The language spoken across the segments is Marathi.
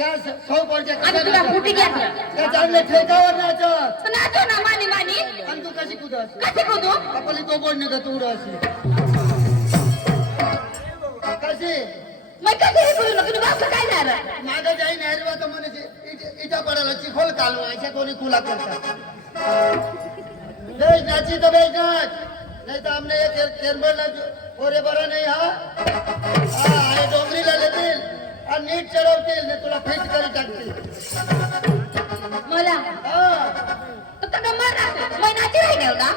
त्या सौ पडच्या आणि तुला फुटी घ्या त्या चांगले ठेकावर नाचत नाचो ना मानी मानी आणि तू कशी कुदस कशी कुदू आपली तो बोलणे का तू अशी कशी मग कशी हे करू नको बाप काय झालं मागे जाई नेहरवा तर म्हणे इटा पडायला चिखोल कालवा अशा कोणी खुला करतात बेच नाची तो बेच नाच नहीं तो हमने ये तेरबल ना ओरे बरा नहीं हा हे डोंगरीला लेतील आणि नीट चढवतील ने तुला फिट करी टाकतील मला तो तका मार मैं नाची राहिलो ना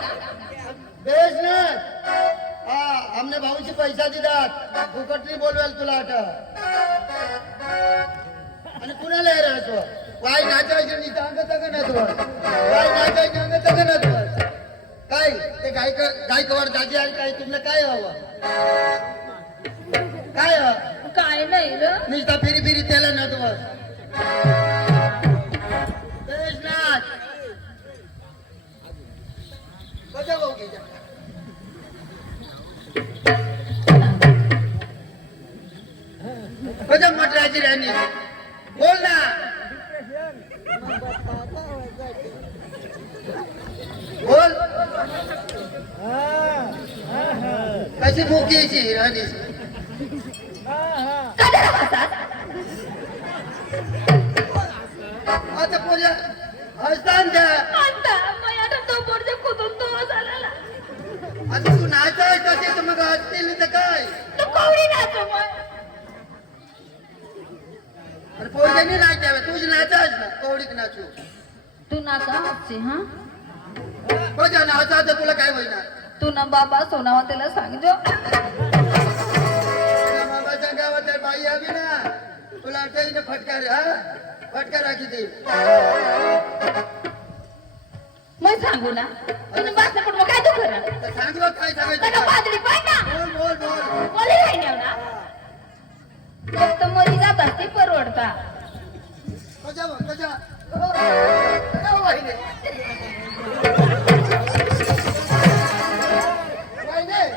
बेच नाच हा हमने भाऊची पैसा दिलात फुकटनी बोलवेल तुला आता आणि कुणाला हे राहतो वाय नाचायचं नी सांगत का ना तू वाय नाचायचं सांगत का ना तू काय ते गायकवाड दाजी आहे काय तुमने काय हवं काय काय नाही ग नुसता फिरी फिरी त्याला ना तू बेच नाच बजा भाऊ घे बजा मटराची राणी बोल ना बोल कशी मुकीची राणी आता पोऱ्या हसतान द्या आता मैं आता तो पुढच्या कुदून तो झाला आता तू नाचायचं ते तर मग हसतील तर काय तो कवडी नाचो मग अरे पोरग्यानी नाचावे तुझी नाचायच ना कवडीक नाचू तू ना का हसची हा बजा नाचा तर तुला काय होईना तू ना बाबा सोनावा त्याला सांगजो बाबाच्या गावात बाई आली ना तुला आठवली फटकार हा फटका राखी दे मैं सांगू ना तुम्ही बस पण मग काय तू खरं सांग बघ काय सांगायचं तका पादरी पाय ना बोल बोल बोल बोले राहिलो ना फक्त मरी जात असते परवडता कजा कजा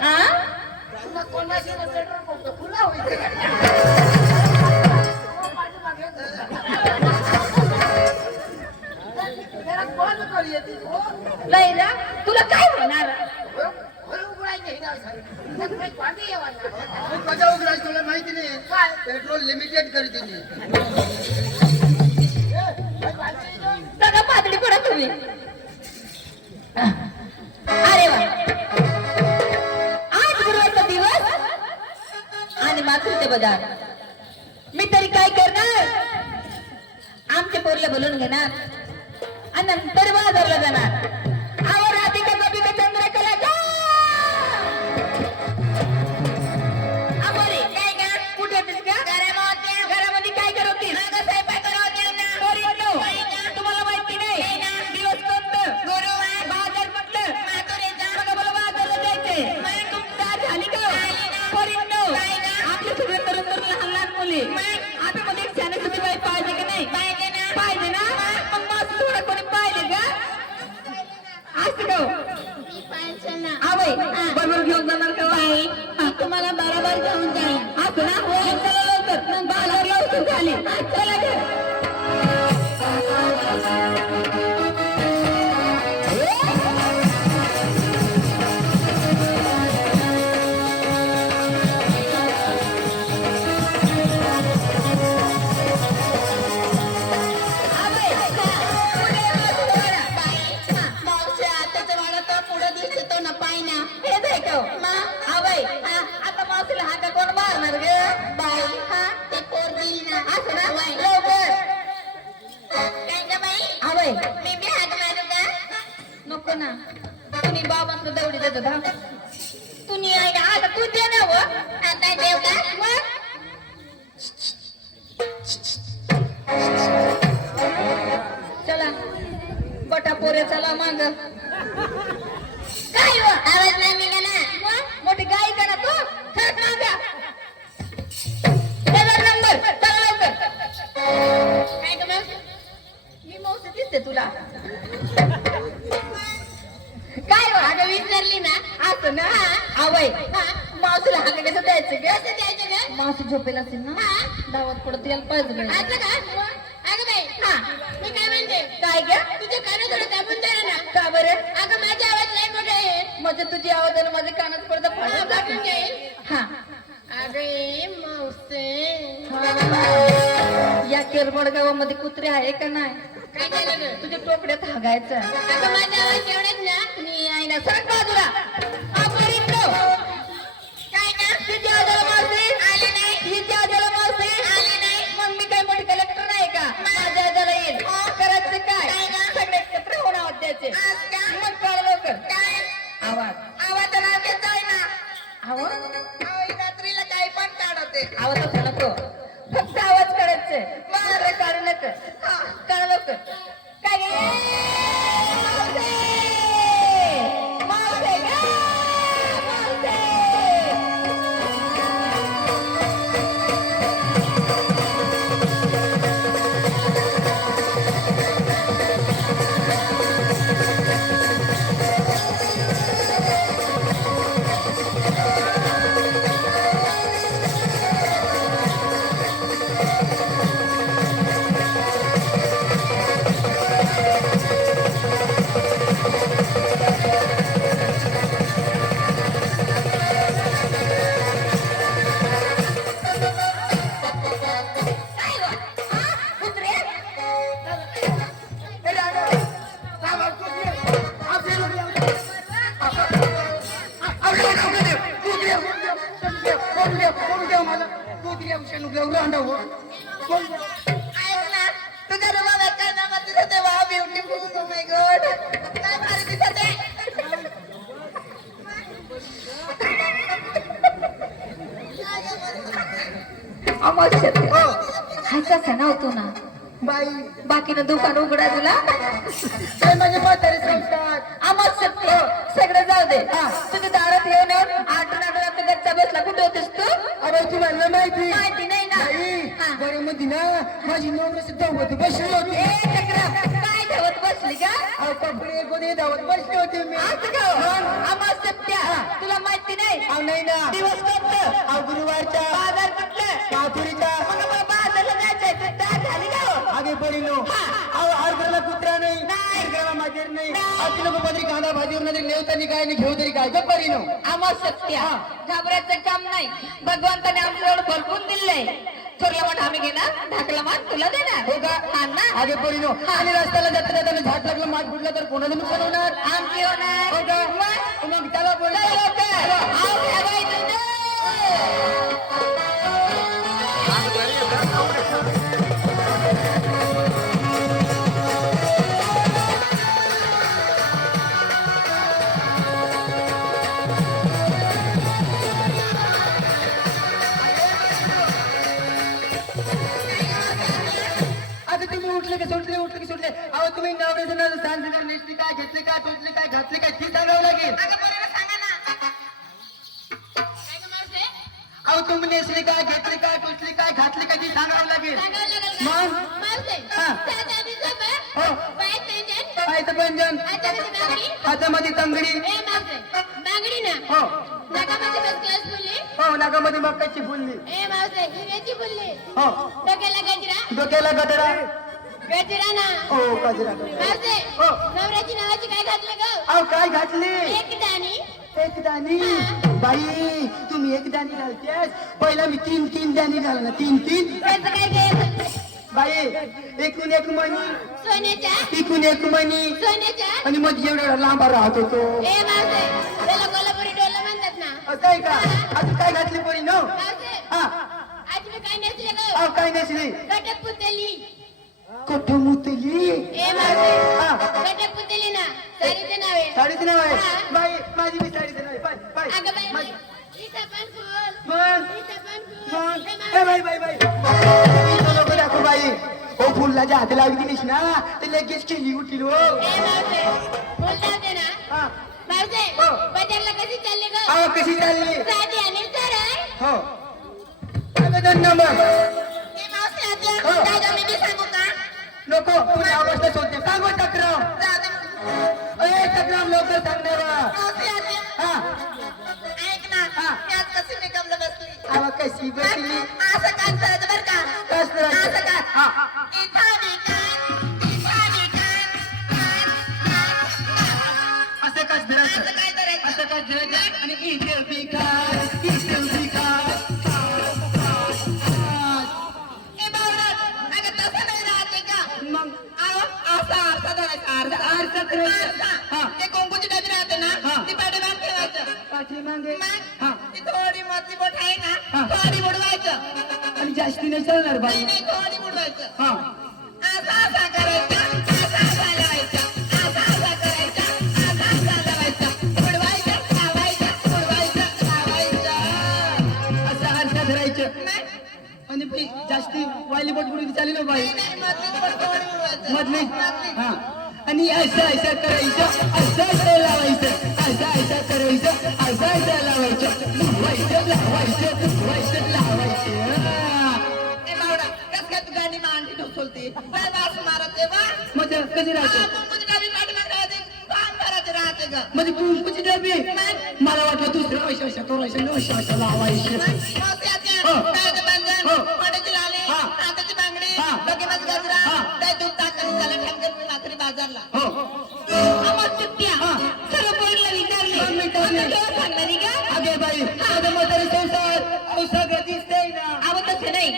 हा लैला तुला काय होणार कजा उघडायच तुला माहिती नाही पेट्रोल लिमिटेड करते मी सगळं पातळी पडा तुम्ही अरे वा आज गुरुवारचा दिवस आणि मातृत्व बजार मी तरी काय करणार आमच्या पोरला बोलून घेणार आणि नंतर बाजारला जाणार आवर राधिका गोपिका चंद्रकला जा अमोरे काय का कुठे होतीस का घरामध्ये काय करत होतीस स्वयंपाक करत होती तुम्हाला माहिती नाही दिवस कोणतं गुरुवार बाजार म्हटलं बघा मला बाजारला जायचंय तुमचा झाली का पोरींनो आपले सगळे तरुण तरुण लहान लहान मुली आता मध्ये एक शाने सुद्धा बाई पाहिजे की नाही पाहिजे ना मग मस्त थोडं कोणी पाहिले का असं का आवय बरोबर घेऊन जाणार का बाई तुम्हाला बरोबर घेऊन जाईल असं ना चला लवकर बाजार लवकर झाली चला घे आता मावशीला हाका कोण मारणार ग बाई हा ते पोर देईल ना असं ना लवकर काय ग बाई आवय मी बी हाक मारू का नको ना तुम्ही बाबांना दौडी देतो का तुम्ही आता तू दे ना व आता देव का मग चला बटा पोरे चला माग काय हो आवाज नाही निघाला मोठी गाय का ना तू खरंच मागा नंबर चला लवकर काय ग मग मी मौसी दिसते तुला काय हो अगं विचारली ना असं ना आवय मावशीला हाक कसं द्यायचं ग मावशी झोपेल असेल ना धावत पडत यायला पाहिजे बाई. असं का? अगं बाई, मी काय म्हणते, काय ग तुझे कान थोडं दाबून धरा ना. का बरं अगं माझा आवाज लय मोठा आहे. म्हणजे तुझी आवाज आणि माझे कानात पडत हा, दाबून घेईल. हा अरे मावसे, या केरबड गावामध्ये कुत्रे आहे का नाही काय झालं गं? तुझ्या टोकड्यात हागायचं अगं माझा आवाज एवढाच ना. मी आहे ना सर बाजूला काय ना? तिची आजाला मारते आले नाही. हिची आजाला मारते आले नाही. मग मी काय मोठी कलेक्टर नाही का माझ्या आजाला येईल करायचं काय काय ना? सगळे एकत्र होऊन आवाज द्यायचे आज का? मग कळ लवकर काय? आवाज आवाज तर आवाज आहे ना. आवाज अहो, ही रात्रीला काही पण काढते. आवाज असं नको फक्त आवाज करायचे मला काढू नका कळ लवकर काय गे? मावशे! मावशे ग! मावशे! ऐक ना, तुझ्या रुमाला काय नाव दिसत आहे? Wow, beautiful. Oh my God, काय भारी दिसत आहे. हायचा सणा होतो ना बाई बाकीनं दुकान उघडा तुला काय माझे म्हातारे संस्कार आम्हाला सत्य सगळं जाऊ दे तुझ्या दारात येऊन आठवण आपल्या गच्चा बसला कुठे होतेस तू अरे तुम्हाला माहिती माहिती नाही ना हा. बरं मध्ये ना माझी नोकरी सुद्धा होती बसली होती ए चक्र काय ठेवत बसली का अहो, कपडे कोणी धावत बसले होते मी असं का आम्हाला सत्य तुला माहिती नाही अहो, नाही ना दिवस कोणतं अहो, गुरुवारच्या बाजार कुठलं माथुरीचा मग मला बाजारला जायचंय तर तयार झाली का हो? आगे पडिलो अहो हरभऱ्याला कुत्रा नाही हरभऱ्याला माजेर नाही अति लोक पदरी कांदा भाजीवर नाही नेऊ तरी काय नाही घेऊ तरी काय गप्प पडिलो आम्हाला सत्य घाबरायचं काम नाही भगवंताने आमच्यावर भरपूर दिलंय थोरला मान आम्ही घेणार ढाकला मान तुला देणार हो का हा ना आगे पडिलो आणि रस्त्याला जाता जाताना झाड लागलं माठ फुटलं तर कोणाला नुकसान होणार आमची होणार हो का मग त्याला आता तुम्ही उठले की सुटले अहो तुम्ही नवऱ्याचं नाव सांगितलं नेसली काय घेतली काय टोचली काय घातली काय ती सांगावं लागेल अगं बरोबर सांगा ना. काय गं मावशे? अहो तुम्ही नेसली काय घेतली काय टोचली काय घातली काय ती सांगावं लागेल सांगावं लागेल का? मग? मावशे, हा. त्याच्या आधी झोपा. हो. पायात पैंजण. पायचं पंजन हातामध्ये बांगडी. हातामध्ये तंगडी ए मावशे, बांगडी ना. हो नाकामध्ये first class फुले. हो नाकामध्ये मक्काची फुलली ए मावशे, हिऱ्याची फुले. हो डोक्याला गजरा. डोक्याला गजरा गजरा ना. हो गजरा मावशे, हो. नवऱ्याची नावाची काय घातलं गं? अहो काय घातली एक दाणी. एक दाणी बाई तुम्ही एक दाणी घालतेस पहिला मी तीन दाणी घालणार तीन त्याचं काय घे? बाई एकूण एक मणी सोन्याच्या. इकून एक मणी सोन्याच्या. आणि मग एवढा लांबा राहत होतो ए मावशे, त्याला कोल्हापुरी डोलं म्हणतात ना. असं आहे का आता काय घातली पोरी नो मावशे, हा आज मी काय नेसले गं? अहो काय नेसली कटक पुतली. कोठ मुतली ए मावशे, हा कटक पुतली ना. साडीचं नाव आहे. साडीचं नाव आहे हा. बाई माझी बी साडीचं नाव आहे पाय पाय अगं बाई, माझी- इथं पण फुल. मग इथं पण फुल. मग ए ए मावशे, बाई बाई बाई इथं नको दाखव बाई ओ फुलला जे हात लावली दिलीस ना ते लगेच केली उठली हो ए मावशे, फुल लावते ना. हा मावशे, हो. बाजारला कशी चालली गं? अहो कशी चालली साधी आणि सरळ. हो अगं दोन नंबर ए मावशे, आता हो. दादा मी बी सांगू का? नको तुम्ही अवस्था शोधते सांगू चक्रम जाऊ दे. ए चक्रम लवकर सांगणार मावशे, आता हा ऐक ना. हा. मी आज कशी मेकअपला बसली. अहो कशी बसली असं काय करायचं बरं का कास करायचं. असं काय हा. इथं निकाल इथं निकाल असं कास फिरायचं असं काय करायचं असं कास फिरायचं आणि इथे विकास इथे विकास ए बावळा अगं तसं नाही राहते का मग असा आरसा धरायचा आरसा आरसा करायचं. हा. आरसा ते कुंकूची डबी राहते ना हा. ती पाठीमाग ठेवायचं पाठीमागे मग हा ती थोडी मोठी बोट आहे हा. ना थोडी बुडवायचं आणि जास्ती नाही चालणार बाई नाही नाही थोडी बुडवायचं हा असा असा करायचा असा असा लावायचा असा असा करायचा असा असा लावायचा बुडवायचं लावायचं बुडवायचं लावायचं असं आरसा धरायचं मग आणि बाई जास्ती वायली बोट बुडून चालेल ना बाई नाही नाही मधलीच बोट थोडी बुडवायचं मधली मधलीच. हा आणि असं असं करायचं असं असं लावायचं असं असं करायचं असं असं लावायचं बुडवायचं लावायचं बुडवायचं लावायचं ए बावडा कस काय तू गाडी मांडी ढोसलते काय वास मारत आहे वा म्हणजे कधी राहतो कुंकूची डबी पाठीमाग राहते काम करायचं राहते ग म्हणजे कुंकूची डबी मला वाटलं दुसरं अशा करायचं अशा अशा लावायचं हो. हो. पाण्याची लाली हा. हाताची बांगडी हा. डोक्यामध्ये गजरा हा. काय दूध टाकून झालं ठणकर भाकरी बाजारला हो आवाज सुट्ट्या हा. सर्व पोरीला विचारले मग मी विचारले. आता केव्हा सांगणारी का अगे बाई माझं म्हातारी संसार अहो सगळं दिसतंय ना आव तसं नाही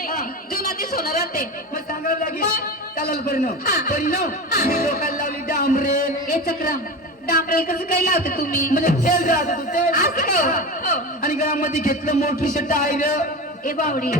जुना दिस होणार राहते मग सांगावं लागेल मग? चालेल परिणाम हा. परिणाम मी लोकांना लावली डांबरे हे चक्रम डांबरे कसं काय लावते तुम्ही म्हणजे तेल राहत होतं तेल असं का हो? आणि घरामध्ये घेतलं मोठी शर्ट आहे ए बावडी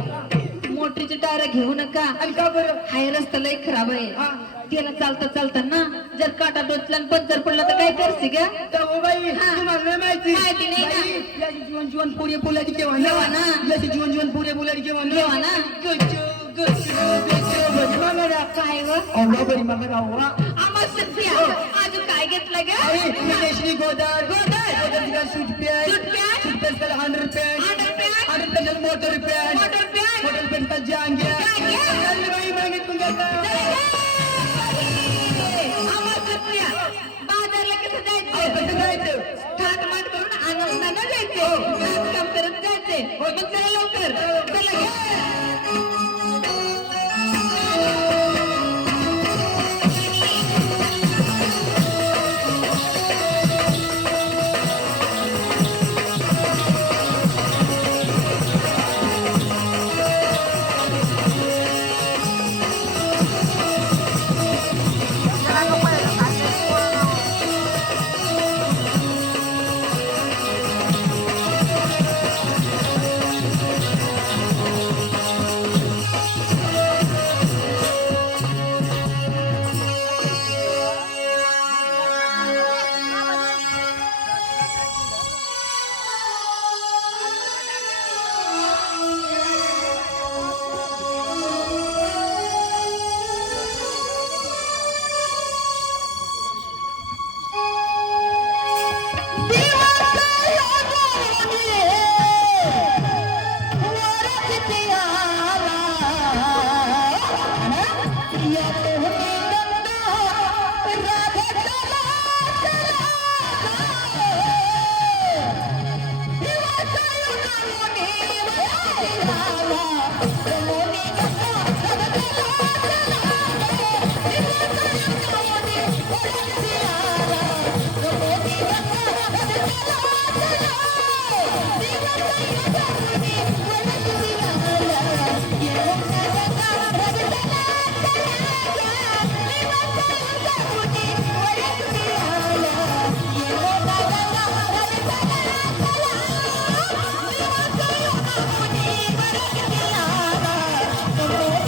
मोटरीचे टायर घेऊ नका आणि का बरं हाय रस्ता लय खराब आहे हा. त्याला चालता चालताना जर काटा डोचला आणि पंचर पडला तर काय करते का तर हो बाई हा. तुम्हाला नाही माहिती माहिती नाही ना. बाई, याची जीवन जीवन पुढे बोलायची केव्हा केव्हा ना? याची जीवन जीवन पुढे बोलायची केव्हा केव्हा ना? गच्चू गच्चू बरी मागा काय व अवडा बरी मागा अवडा आम्हा सध्या अजून काय घेतलं ग अरे विदेशी गोदार गोदार सूट पॅन्ट सूट पॅन्ट? सूट पॅन्ट का underpant underpant? Underpant motor pant motor pant? Motor pant का जांग्या जांघ्या? अरे बाई मागितून जाता आम्हा सध्या बाजारला कसं जायचं कसं जायचं थाटमाट करून आनंदानं जायचे काम करत जायचे मग चला लवकर चला घे. Oh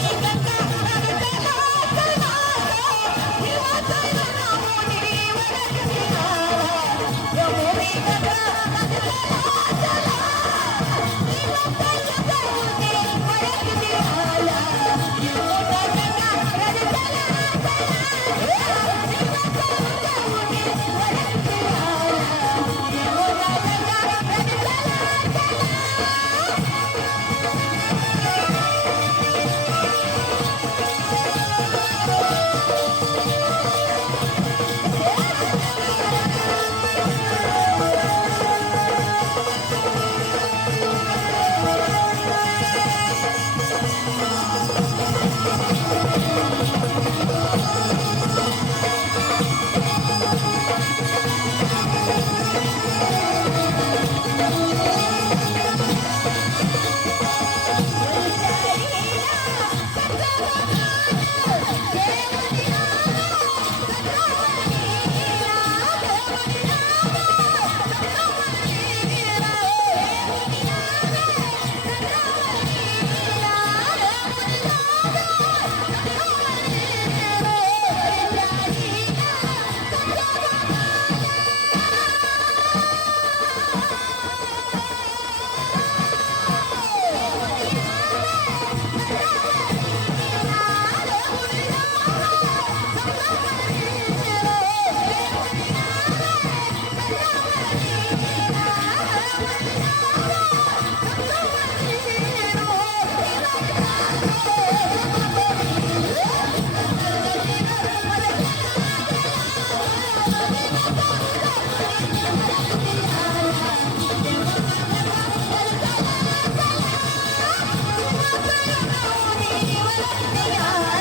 बोलत यार